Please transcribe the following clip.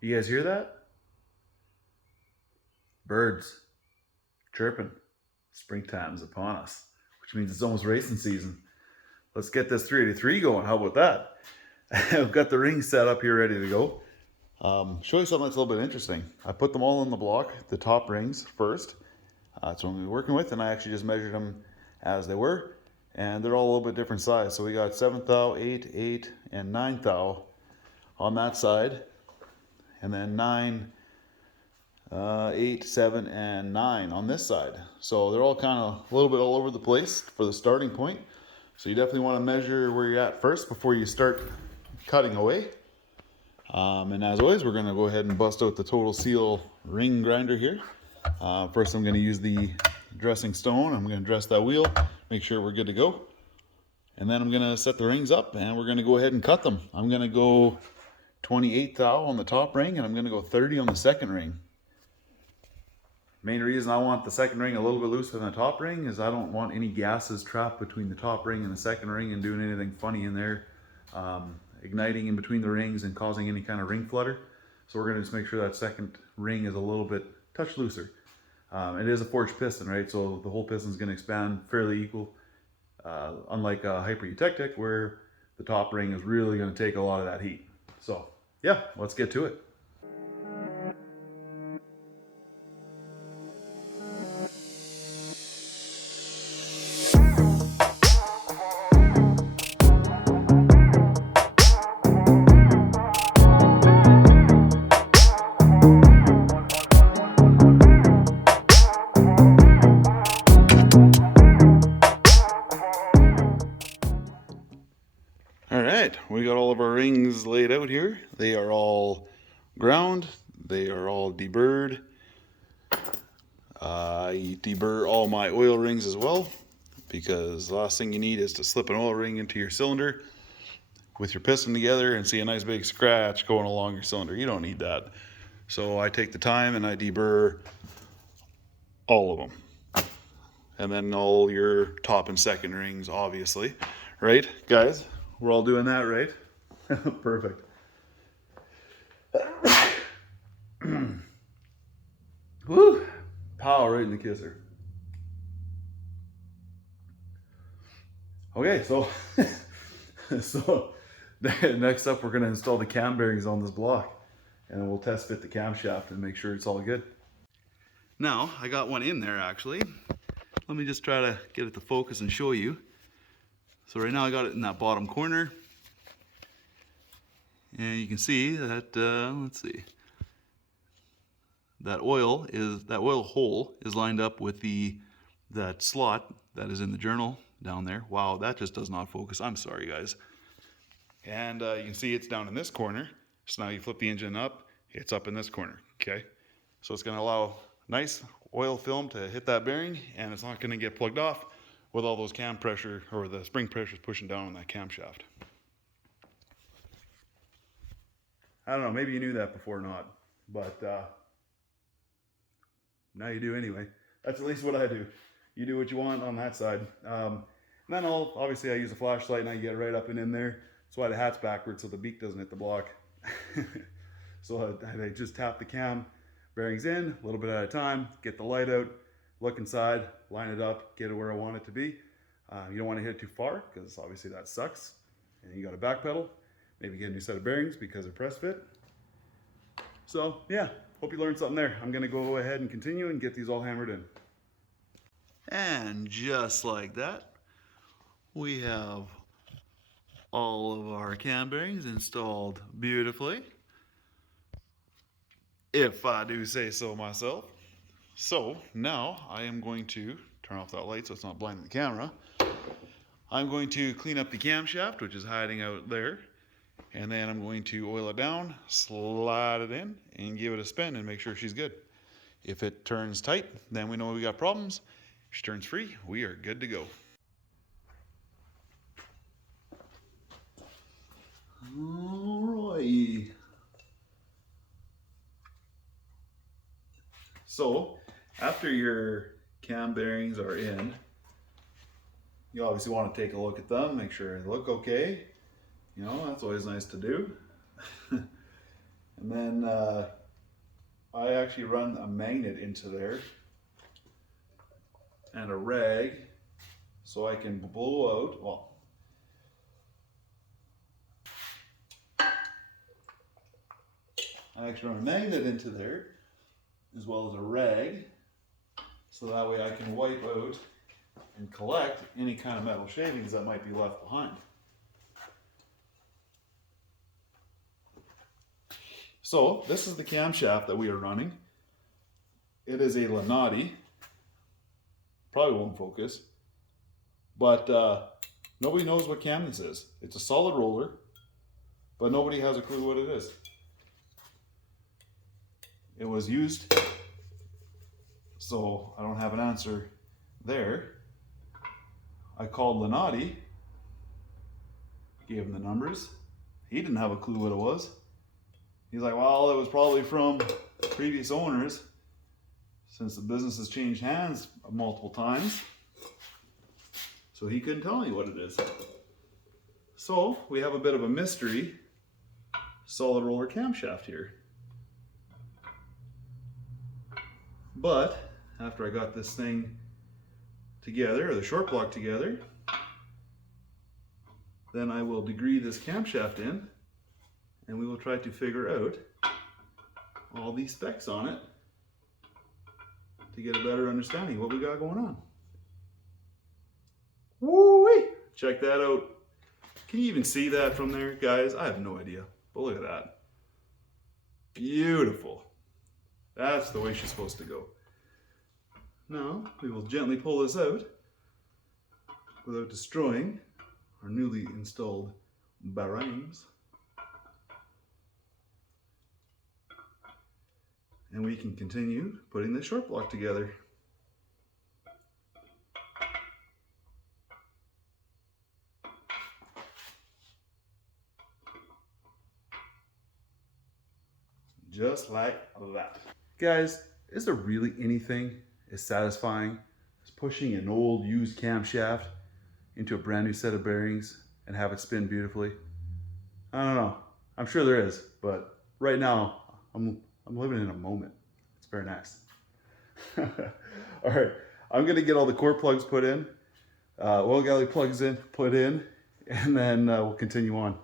You guys hear that? Birds chirping. Springtime's upon us, which means it's almost racing season. Let's get this 383 going. How about that? I've got the rings set up here ready to go. Show you something that's a little bit interesting. I put them all in the block, the top rings first. That's what I'm going to be working with, and I actually just measured them as they were, and they're all a little bit different size. So we got 7 thou, 8, 8, and 9 thou on that side, and then 9, 8, 7, and 9 on this side. So they're all kind of a little bit all over the place for the starting point. So you definitely want to measure where you're at first before you start cutting away. And as always, we're going to go ahead and bust out the Total Seal ring grinder here. First, I'm going to use the dressing stone. I'm going to dress that wheel, make sure we're good to go. And then I'm going to set the rings up and we're going to go ahead and cut them. I'm going to go 28 thou on the top ring and I'm going to go 30 on the second ring. Main reason I want the second ring a little bit looser than the top ring is I don't want any gases trapped between the top ring and the second ring and doing anything funny in there, igniting in between the rings and causing any kind of ring flutter. So we're going to just make sure that second ring is a little bit touch looser. It is a forged piston, right? So the whole piston is going to expand fairly equal, unlike a hyper-eutectic where the top ring is really going to take a lot of that heat. So yeah, let's get to it. All right, we got all of our rings laid out here. They are all ground. They are all deburred. I deburr all my oil rings as well because the last thing you need is to slip an oil ring into your cylinder with your piston together and see a nice big scratch going along your cylinder. You don't need that. So I take the time and I deburr all of them. And then all your top and second rings, obviously. Right, guys? We're all doing that, right? Perfect. Woo! Power right in the kisser. Okay, so next up we're going to install the cam bearings on this block, and we'll test fit the camshaft and make sure it's all good. Now I got one in there actually. Let me just try to get it to focus and show you. So right now I got it in that bottom corner, and you can see that let's see, that oil hole is lined up with that slot that is in the journal down there. Wow, that just does not focus. I'm sorry, guys. And you can see it's down in this corner. So now you flip the engine up, it's up in this corner. Okay, so it's going to allow nice oil film to hit that bearing, and it's not going to get plugged off with all those cam pressure or the spring pressures pushing down on that camshaft. I don't know, maybe you knew that before or not, but now you do anyway. That's at least what I do. You do what you want on that side. And then obviously I use a flashlight and I get right up and in there. That's why the hat's backwards so the beak doesn't hit the block. So I just tap the cam bearings in a little bit at a time, get the light out, look inside, line it up, get it where I want it to be. You don't want to hit it too far because obviously that sucks. And you got to backpedal, maybe get a new set of bearings because they're press fit. So yeah, hope you learned something there. I'm going to go ahead and continue and get these all hammered in. And just like that, we have all of our cam bearings installed beautifully, if I do say so myself. So now I am going to turn off that light so it's not blinding the camera. I'm going to clean up the camshaft, which is hiding out there, and then I'm going to oil it down, slide it in, and give it a spin and make sure she's good. If it turns tight, then we know we got problems. If she turns free, we are good to go. Alrighty. So, after your cam bearings are in, you obviously want to take a look at them, make sure they look okay. You know, that's always nice to do. And then I actually run a magnet into there and a rag so I can blow out, well, I actually run a magnet into there as well as a rag so that way I can wipe out and collect any kind of metal shavings that might be left behind. So this is the camshaft that we are running. It is a Lanati. Probably won't focus, but nobody knows what cam this is. It's a solid roller, but nobody has a clue what it is. It was used, so I don't have an answer there. I called Lanati, gave him the numbers. He didn't have a clue what it was. He's like, well, it was probably from previous owners since the business has changed hands multiple times. So he couldn't tell me what it is. So we have a bit of a mystery solid roller camshaft here. But after I got this thing together, or the short block together, then I will degree this camshaft in and we will try to figure out all these specs on it to get a better understanding of what we got going on. Woo-wee! Check that out. Can you even see that from there, guys? I have no idea, but look at that. Beautiful. That's the way she's supposed to go. Now, we will gently pull this out without destroying our newly installed bearings. And we can continue putting the short block together. Just like that. Guys, is there really anything as satisfying as pushing an old used camshaft into a brand new set of bearings and have it spin beautifully? I don't know. I'm sure there is, but right now I'm living in a moment. It's very nice. All right, I'm gonna get all the core plugs put in, oil galley plugs in, put in, and then we'll continue on.